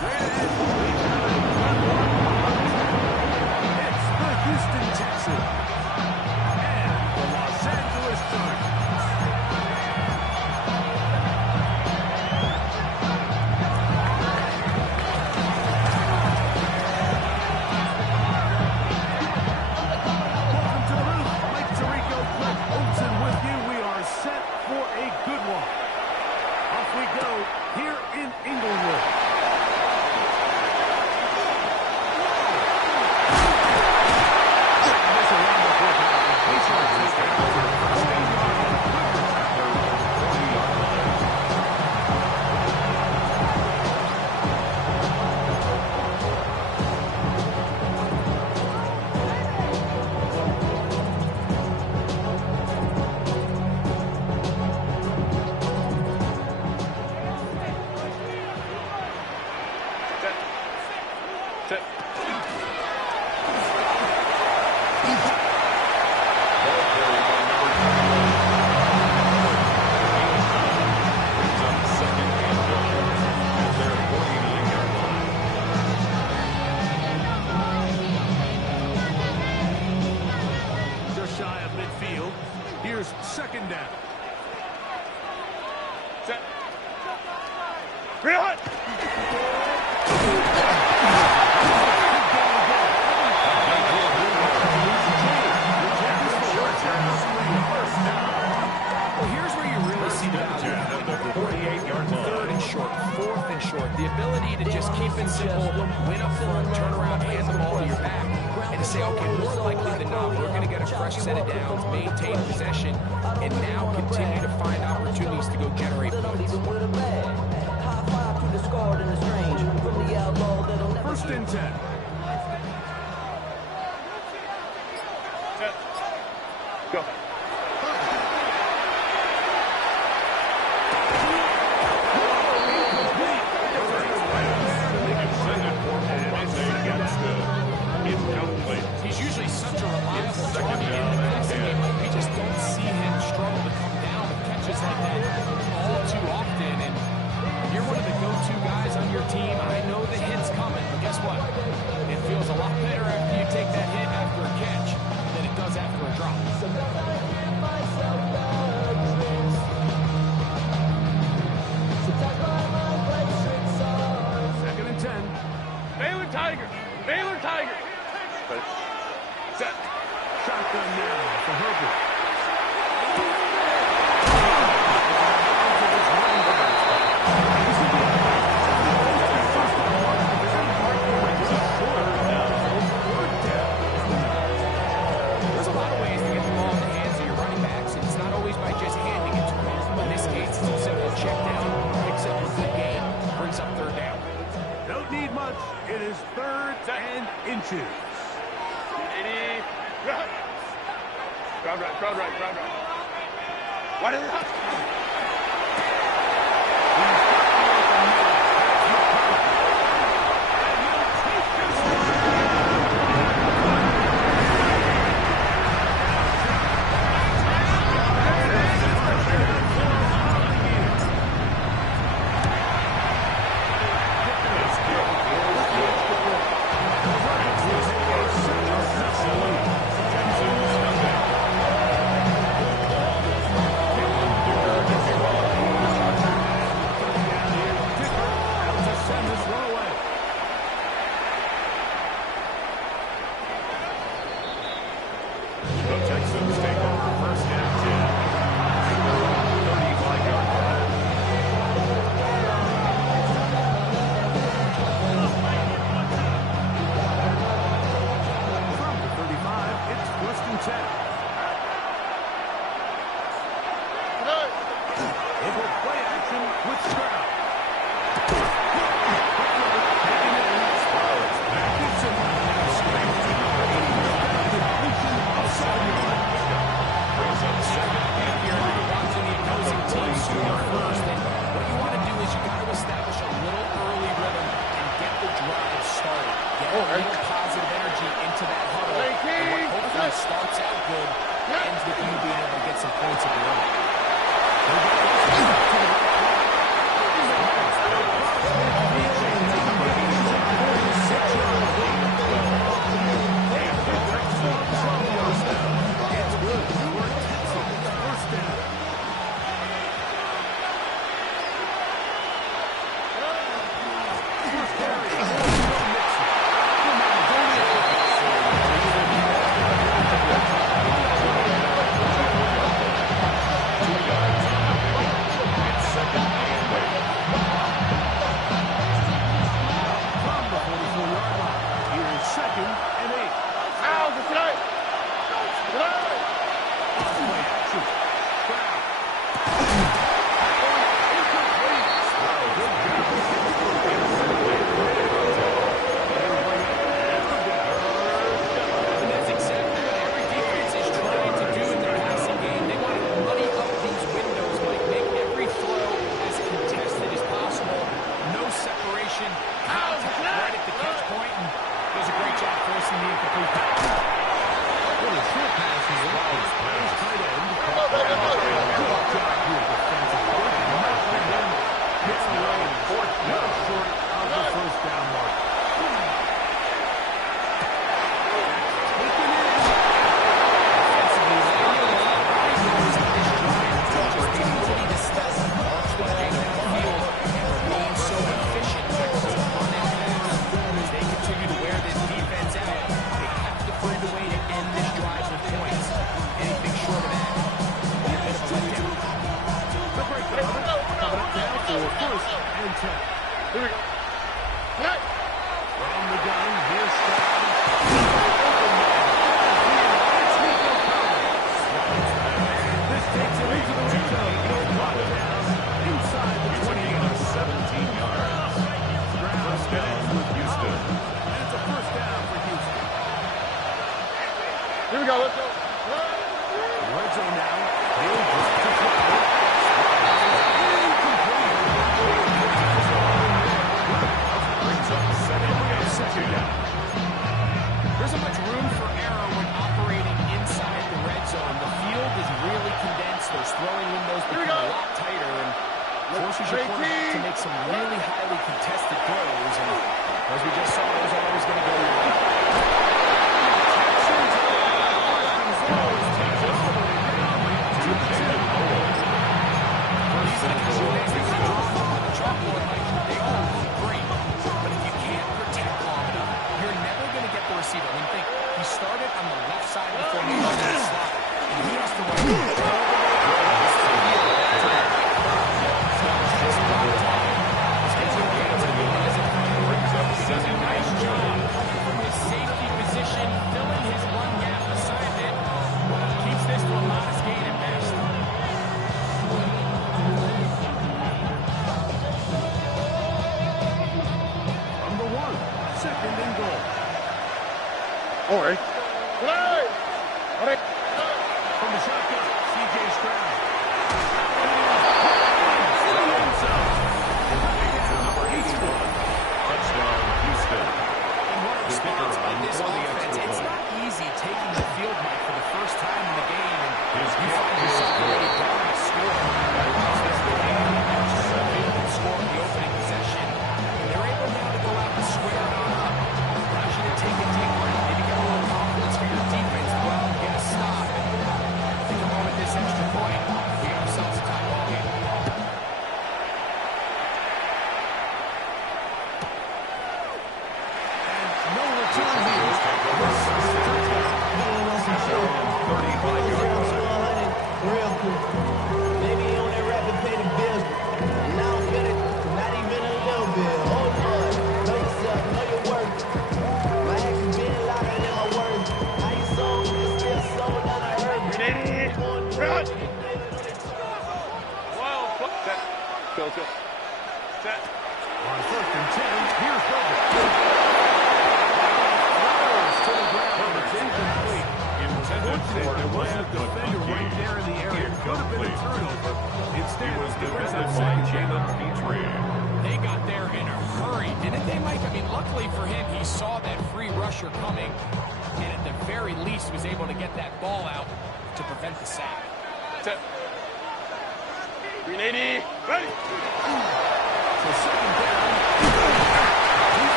Straight ahead, we have a good one on tap. It's the Houston Texans and the Los Angeles Chargers. Welcome to the booth. Mike Tirico, Cliff Olsen with you. We are set for a good one. Off we go here in Inglewood. Just shy of midfield. Here's second down. Set. Well, here's where you really see the value of the 48-yard line. Third and short, fourth and short. The ability to just keep it simple, win up front, turn around, hand the ball to your back, and to say, okay, more likely than not, we're going to get a fresh set of downs, maintain possession, and now continue to find opportunities to go generate points. First and 10. Go. He's usually such a reliable target in the passing game. We just don't see him struggle to come down with catches like that all too often. And you're one of the go-to guys on your team. I know the hit's coming, but guess what? It feels a lot better after you take that hit after a catch than it does after a drop. Second and 10. Baylor Tigers. Baylor Tigers. Set. Shotgun now for Herbert. There's a lot of ways to get the ball in the hands of your running backs, and it's not always by just handing it to them. In this case, it's a simple check down, picks up a good game, brings up third down. Don't need much. It is third and inches. 80. Crowd right. What is it? positive energy into that huddle. And what hopefully starts out good, ends with you being able to get some points of your own.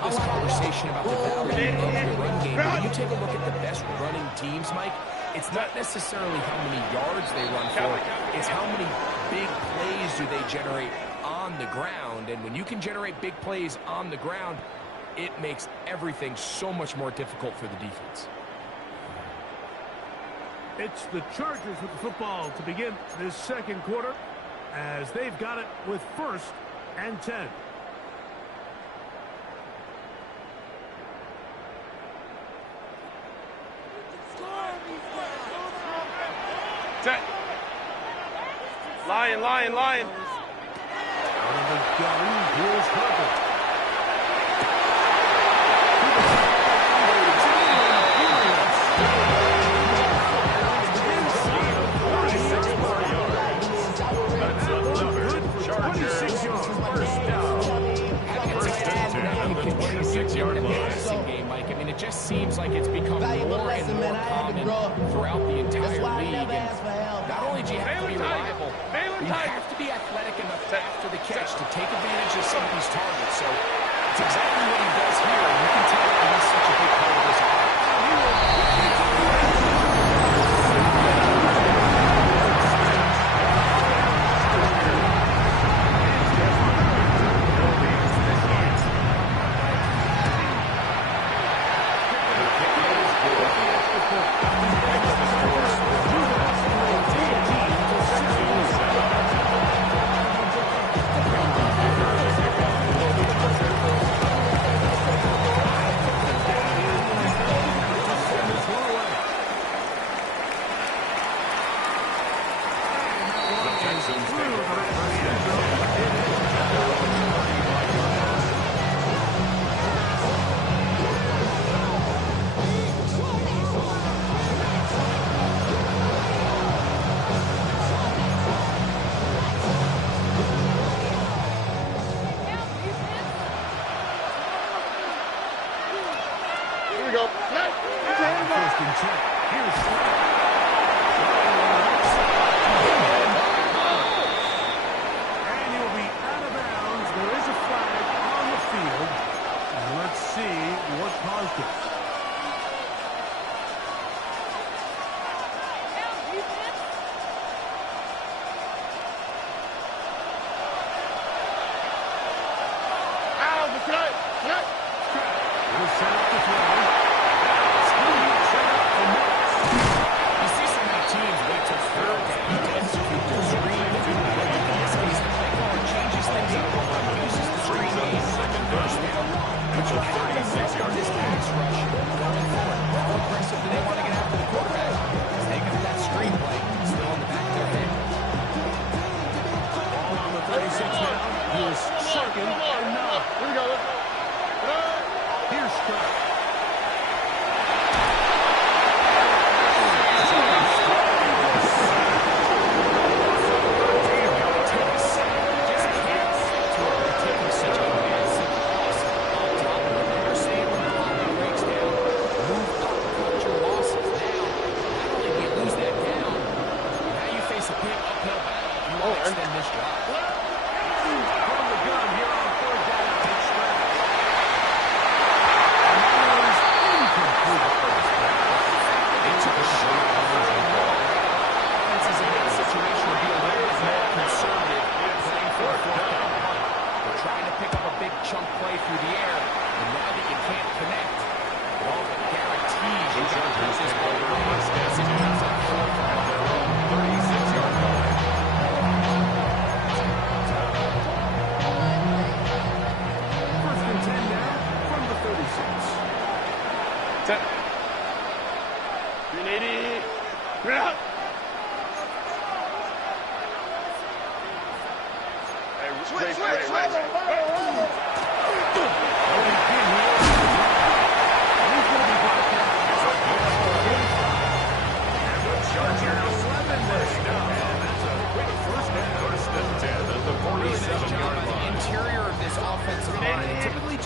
all this conversation about the value of the run game, but when you take a look at the best running teams, Mike, it's not necessarily how many yards they run for, it's how many big plays do they generate on the ground. And when you can generate big plays on the ground, it makes everything so much more difficult for the defense. It's the Chargers with the football to begin this second quarter as they've got it with 1st and 10. Set. Lion. Out of the gun, here's Herbert. It just seems like it's become more and more common throughout the entire league. And not only do you have to be reliable, you have to be athletic enough after the catch to take advantage of some of these targets. So it's exactly what he does here, and you can tell that he's such a big part of this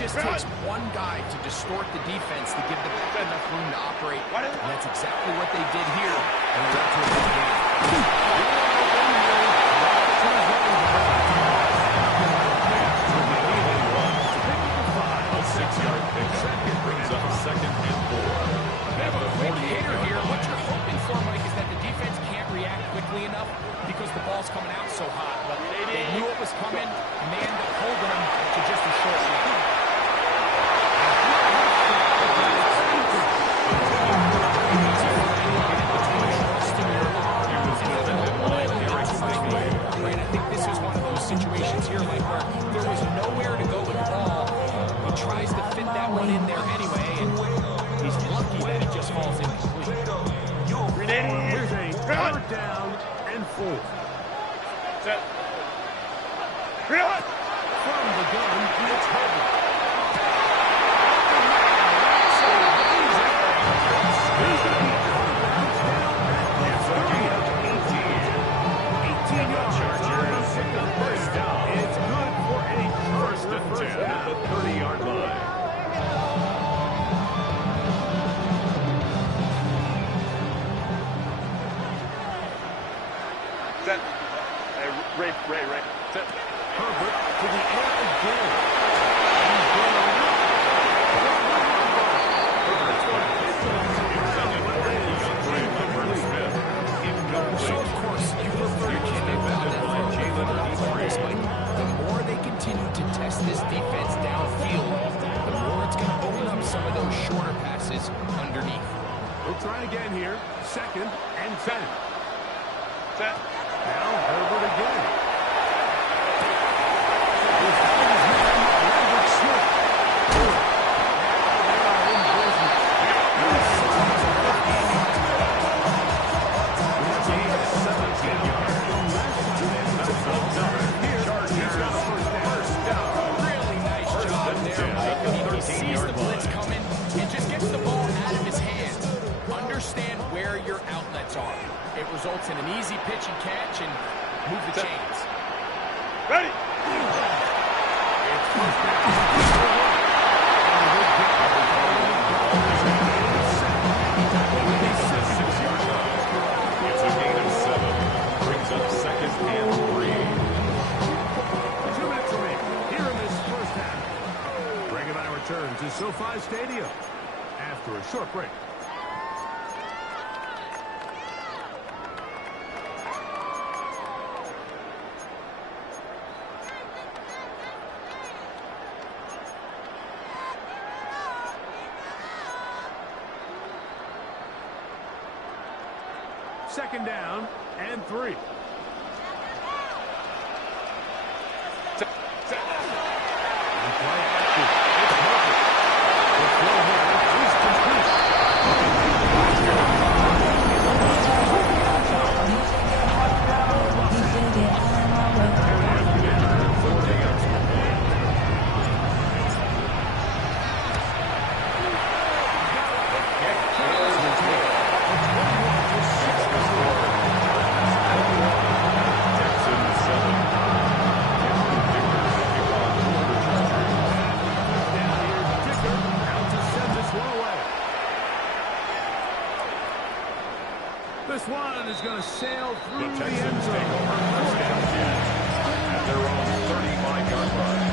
just takes one guy to distort the defense to give the back enough room to operate. And that's exactly what they did here. And it led to a good game. Pick up the 5, 6 yards. 4. Set. Reload. From the gun, it's Herbert. It's a gain of 18. 18 yards. Chargers pick up first down. It's good for a First and 10 at the 30-yard line. Set. Hey, Ray. Set. Herbert to the air again. He's going So, of course, you prefer to keep it but the more they continue to test this defense downfield, the more it's going to open up some of those shorter passes underneath. We'll try again here. 2nd and 10. Set. Now Herbert again. Really nice job there, Mike. He sees the blitz coming and just gets the ball out of his hands. Understand where your outlets are. It results in an easy pitch and catch and move the chains. Ready. It's a gain of 7. Brings up 2nd and 3. 2 minutes remaining here in this first half. Greg and I return to SoFi Stadium after a short break. Second down and 3. This one is going to sail through the end zone. First down Jets at their own 35-yard line.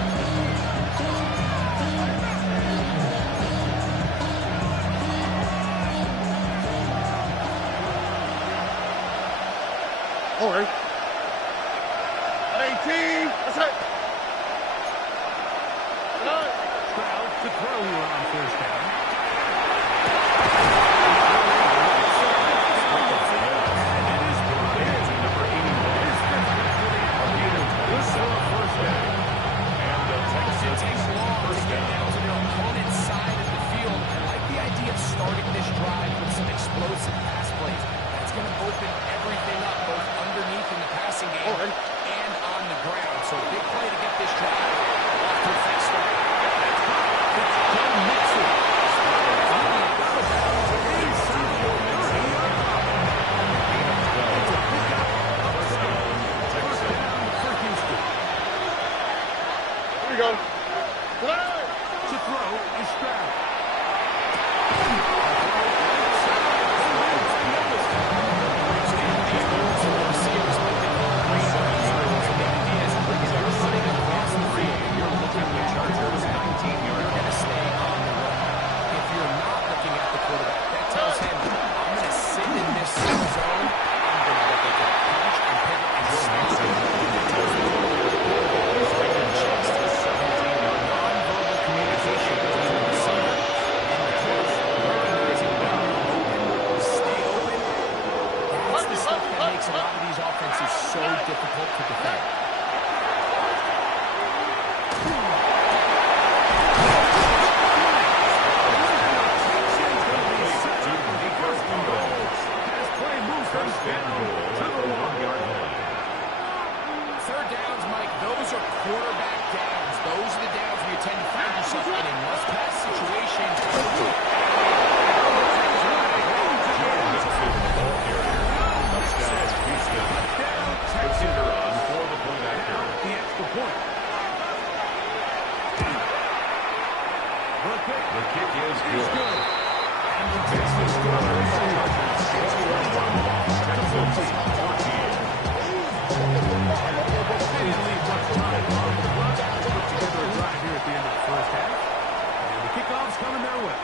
All right. 18. That's it. Stroud to throw here on first down. Starting this drive with some explosive pass plays. That's going to open everything up, both underneath in the passing game and on the ground. So big play to get this drive off to a fast start. It's Joe Mixon. Here we go. To throw is Stroud. The kick is good. And the Texas Chargers get one Texans 14. They didn't leave much time on the clock to put together a drive here at the end of the first half. And the kickoff's coming their way.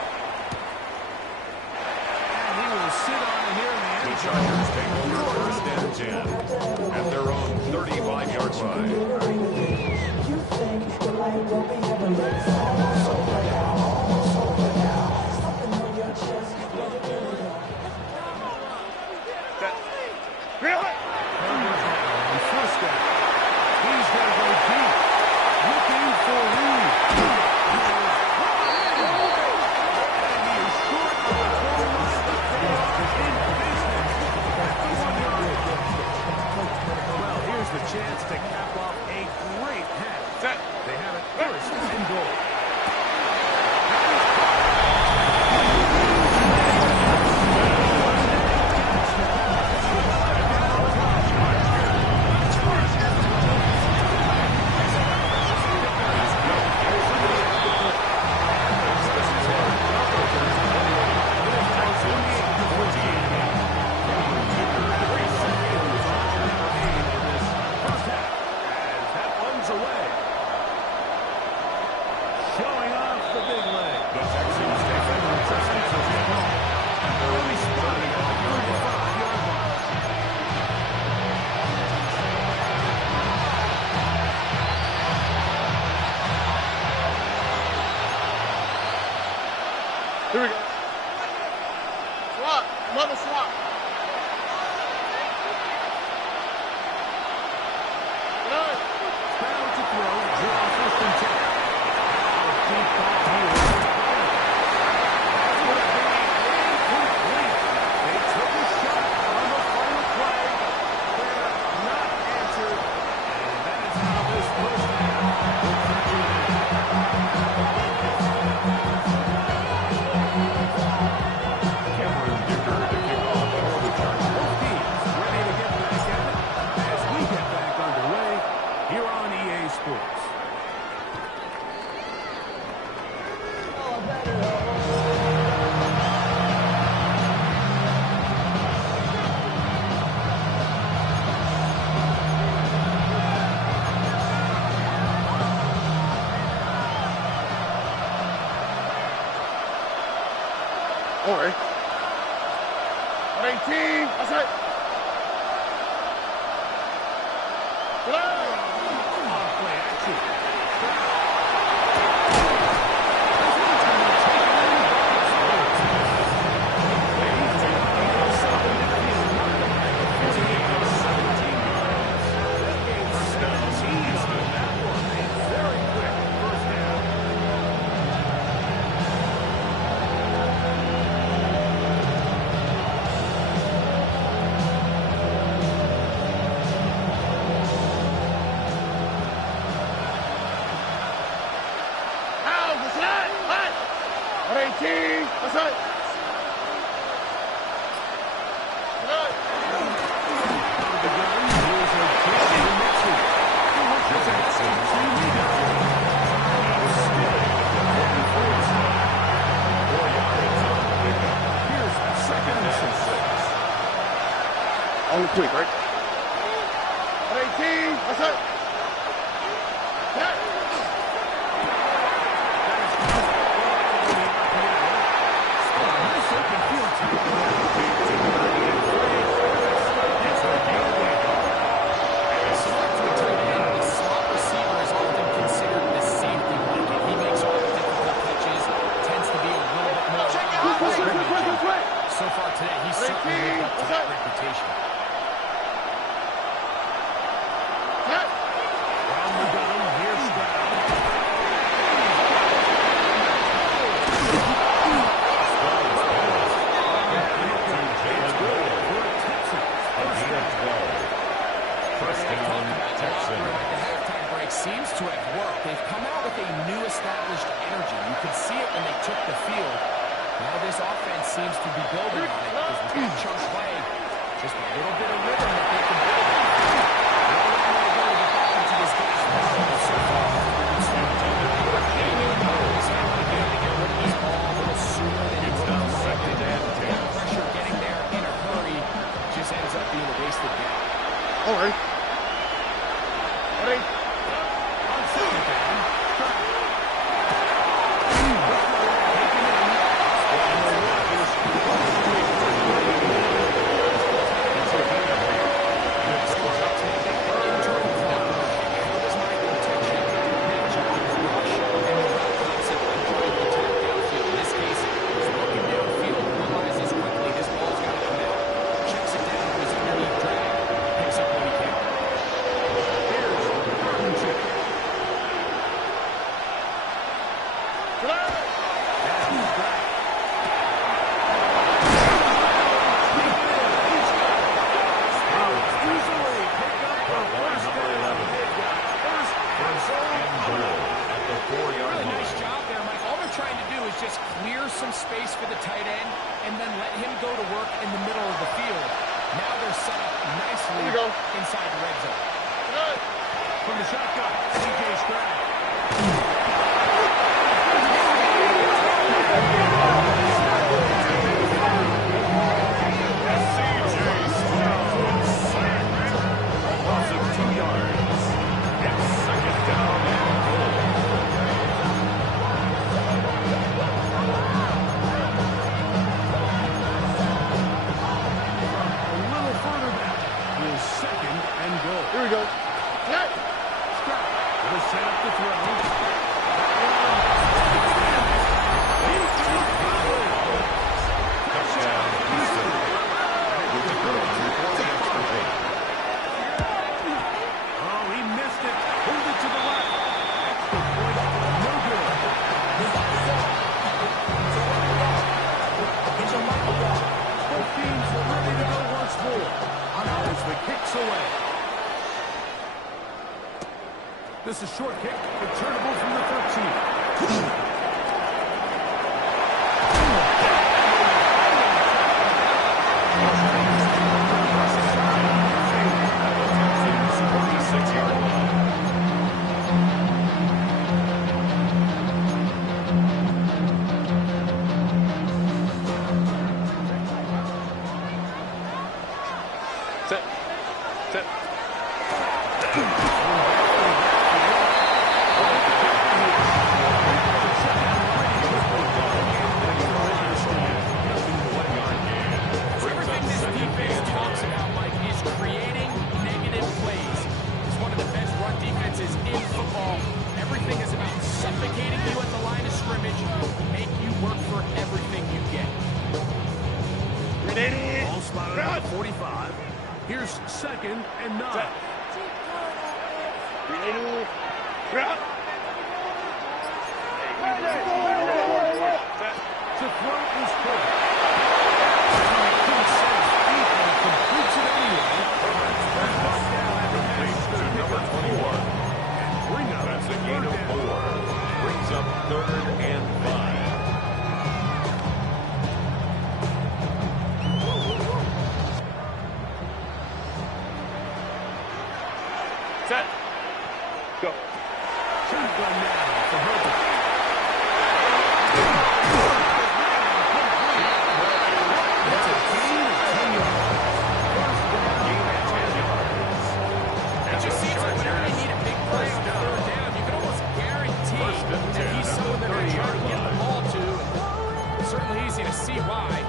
And he will sit on it here in the end The zone. Chargers take over first and 10 at their own 35-yard line. On first down. He's going to go deep. Looking for Reed. And he is short of the goal line, but they are in business at the 1-yard line. Well, here's the chance to cap off a great half. They have it first and goal. Showing off the big leg. The Texans take over first and 10 at their own 35-yard line. Here we go. Swap. Another swap. Good. Down to throw. Draw first and 10. Deep ball here. That's what it is. Incomplete. They took a shot on the final play. They're not answered. And that is how this first half will come to an end. Cameron Dicker to kick off for the Chargers. Both teams ready to get back at it as we get back underway here on EA Sports. All right. 18. That's it. Good. Off-play action. Out. That's it. Hut. 18. That's it. Good. The gun. Here's a chance to mix it. That's a team leader. Here's second and 6. On the quick, right? 18. That's it. Good. Nice open field to The slot receiver is often considered the safety blanket. He makes all the difficult catches, tends to be a little bit more Quick. So far today, he's certainly lived up to that reputation. Good. from the gun. Here's Stroud. Seems to have worked. They've come out with a new established energy. You could see it when they took the field. Now this offense seems to be building on it because with that chunk play, just a little bit of rhythm that they can build on. They're on their way to go to get back into this game. So far, it's been 10 to 14. How to get Just clear some space for the tight end and then let him go to work in the middle of the field. Now they're set up nicely inside the red zone. Good. From the shotgun, C.J. Stroud. Loss of 2 yards. It's second down and goal. Second and goal. Here we go. Stroud will set up the throw. Touchdown, Houston. With the Colts recording extra point. Oh, he missed it. Moved it to the left. Extra point. No good. Both teams are ready to go once more. As the kick's away. This is short kick, returnable from the 13. Ball spotted at the 45. Here's second and 9. To throw is quick. Completes it anyway. Number 21. And bring up That's a gain of 4. Brings up 3rd and 5. Set. Go. Shotgun now for Herbert. That's a gain of 10 yards. First down. Gain of 10 yards. And you see, whenever they need a big play on 3rd down, you can almost guarantee that he's someone that they're trying to get the ball to. It's certainly easy to see why.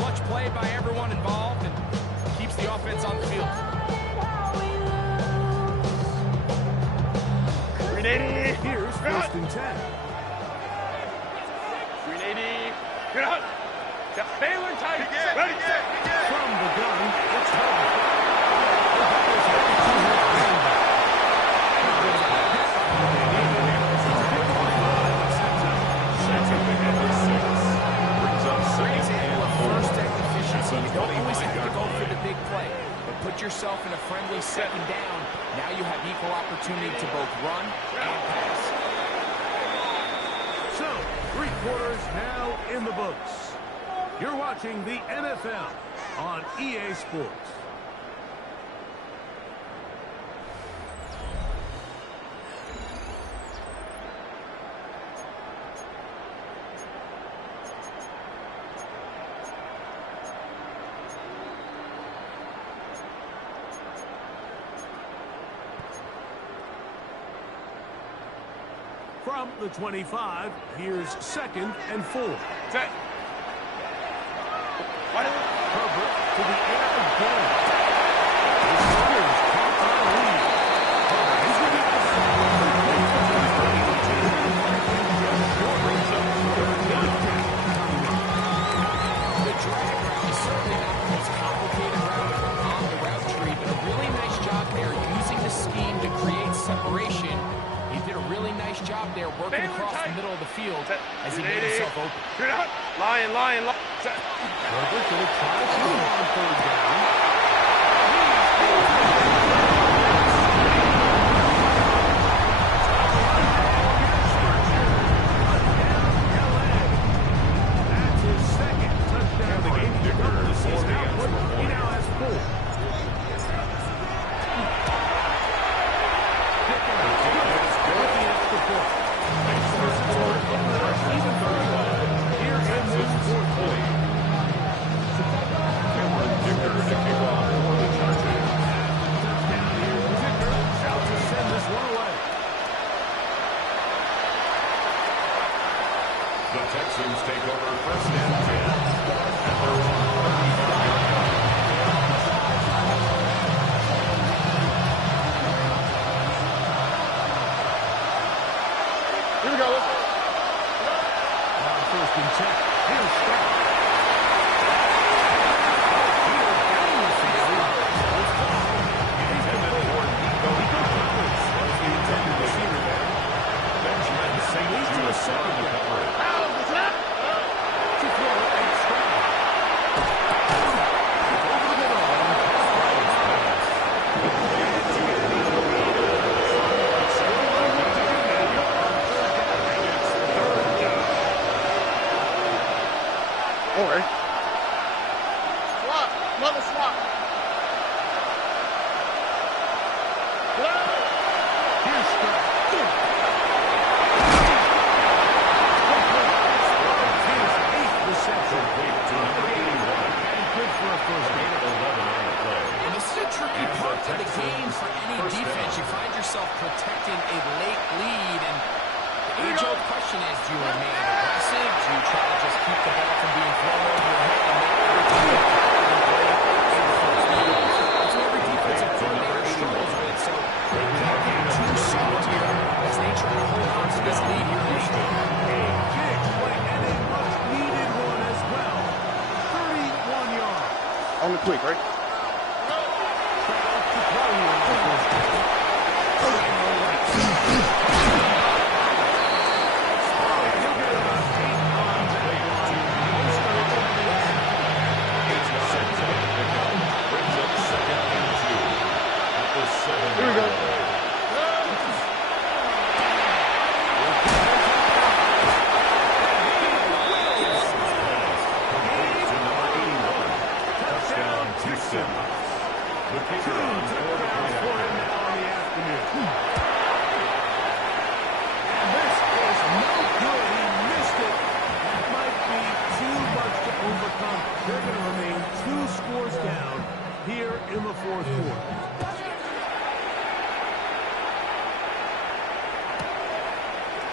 Clutch play by everyone involved and keeps the offense on the field. 380. Here's first and 10. 380. Get out. Got Baylor tight. Ready. From the gun, it's Herbert. Brings up Great 2nd example of and 4. first down efficiency. You don't always have to go for the big play, but put yourself in a friendly second down. Now you have equal opportunity to both run and pass. So, 3 quarters now in the books. You're watching the NFL on EA Sports. From the 25, here's second and 4. Set. Herbert to the air again. His runners can't find a lead. He's going to get The drag route is certainly not the most complicated route on the route tree, but a really nice job there using the scheme to create separation. He did a really nice job there working across the middle of the field as he made himself open. Lion. Herbert going to try to shoot him on third down. That's his second touchdown of the game. He now has 4. The Texans take over first and 10 at their own 35-yard line. Here we go. Now first and 10. Here's Stroud. Or swap, another swap. Here's Stroud. His 8th reception. And good for a first down. And this is a tricky part of the game for any defense. You find yourself protecting a late lead, and the age-old question is, do you remain aggressive? Do you try to just keep the ball from being thrown over your head and make every team that's what every defensive coordinator struggles with, so they can't get too soft here as they try to hold on to this lead here late. And a much-needed one as well. 31 yards. On the tweak, right? Here we go. The kicker on for him now in the afternoon. And this is no good. He missed it. That might be too much to overcome. They're going to remain 2 scores down here in the fourth quarter.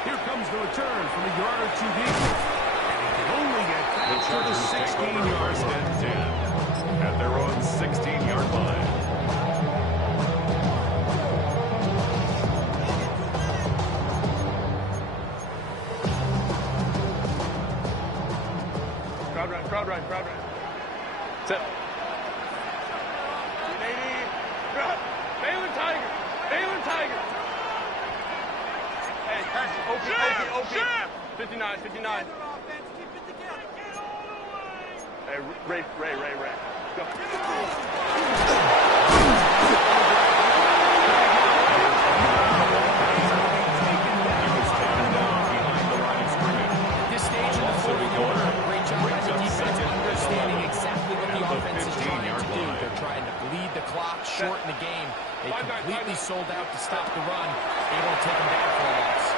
Here comes the return from a yard or 2 deep. And he can only get back to the 16-yard line. At their own 16-yard line. Crowd run. Set. Baylor Tiger. Hey, OP. 59. Hey, Ray. Go. At this stage in the fourth quarter, great job by the defense understanding exactly what the offense is trying to do. They're trying to bleed the clock, shorten the game. They completely sold out to stop the run, able to take them down for a loss.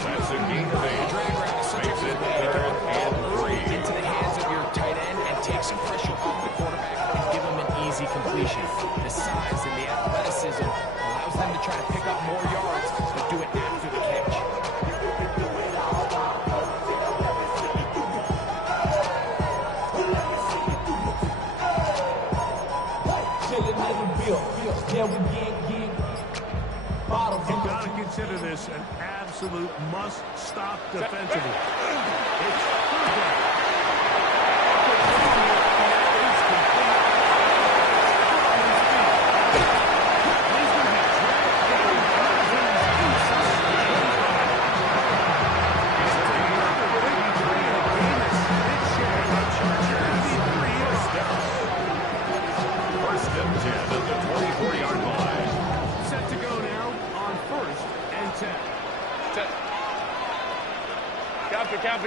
That's a game fade. Drag route is such a good way to get the ball early into the hands of your tight end and take some pressure off the quarterback and give him an easy completion. The size and the athleticism allows them to try to pick up more yards, but do it after the catch. You've got to consider this an absolute must-stop defensively. It's third down. It's complete.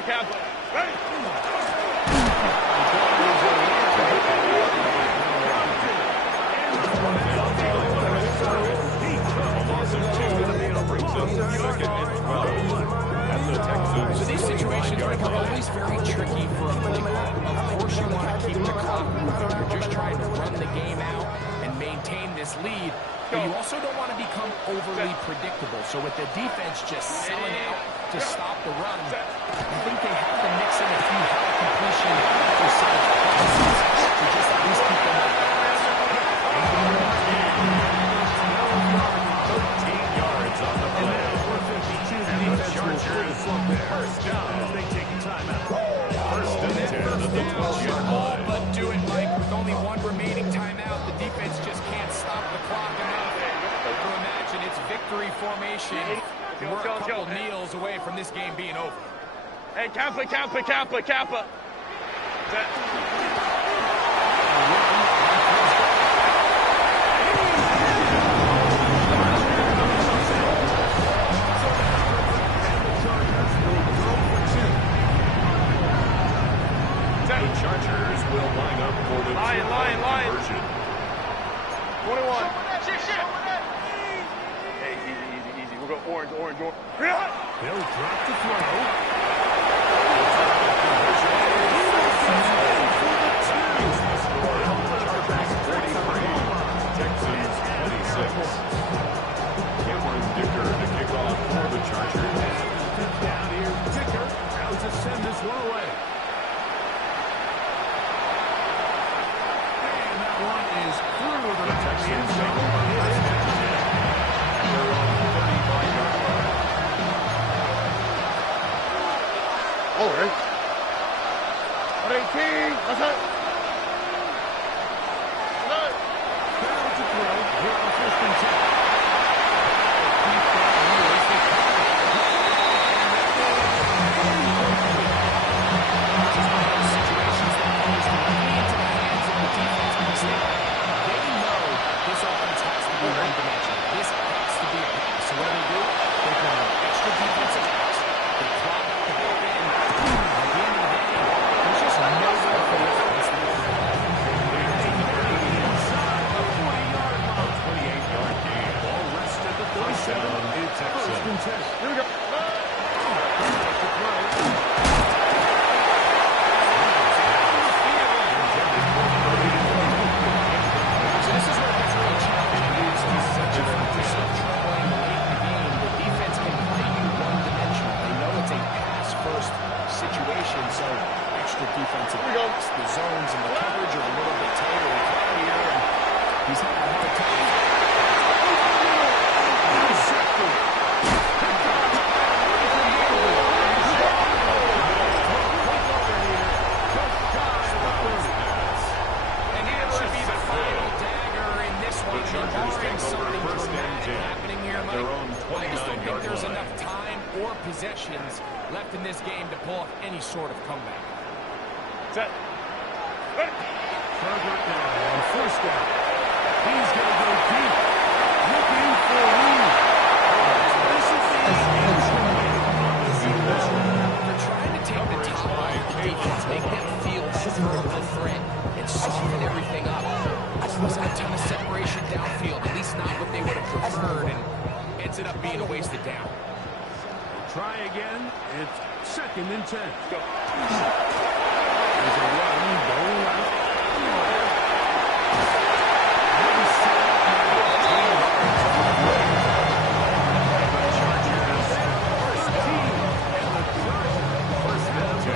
Kappa. Ready? So these situations are always very tricky for a play call. Of course you want to keep the clock moving. You're just trying to run the game out and maintain this lead. But you also don't want to become overly predictable. So with the defense just selling out to stop the run, I think they have to mix in a few high completion percentage passes to just at least keep them on balance. 13 yards on the play. And the Chargers first down as they take a timeout. First and 10 at the 12-yard line. But do it, Mike. With only one remaining timeout, the defense just can't stop the clock enough to imagine it's victory formation. We're a couple kneels away from this game being over. Hey, Kappa, Kappa, Kappa, Kappa. Set. The Chargers will line up for the Lion. conversion. 21. Hey, easy. We'll go orange. He'll drop the throw. Texans 26. Cameron Dicker to kick off for the Chargers. Down here, Dicker. Now to send this one away. And that one is through the Texans end take zone. over first and 10 at their own 35-yard line. All right. 18. What's that? Down to throw. Here on first and 10. Here we go. So this is where it gets really challenging. If you're still traveling late in the game, the defense can play you one-dimensional. They know it's a pass-first situation, so extra defensive backs, the zones and the coverage are a little bit tighter and cloudier, and he's having a hard time. And here should be the final dagger in this one. The Chargers take over Something first and dramatic 10 happening here, at Mike. their own I just don't think 29-yard there's line. enough time or possessions left in this game to pull off any sort of comeback. Set. Ready. Herbert now on first down. He's going to go deep. Looking for lead. They're trying to take the top off the defense, make them feel more of a threat, and soften everything up. Wasn't a ton of separation downfield, at least not what they would have preferred, and ends it up being a wasted down. Try again. It's second and 10. Go. There's a run going left.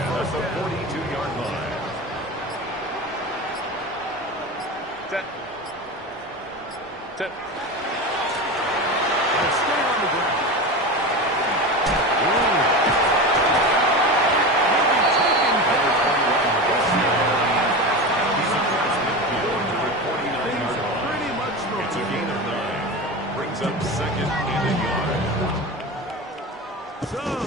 At the 42-yard line. Set. Set. They'll stay on the ground. Pretty much the It's a gain of 9. Brings up second and a yard. So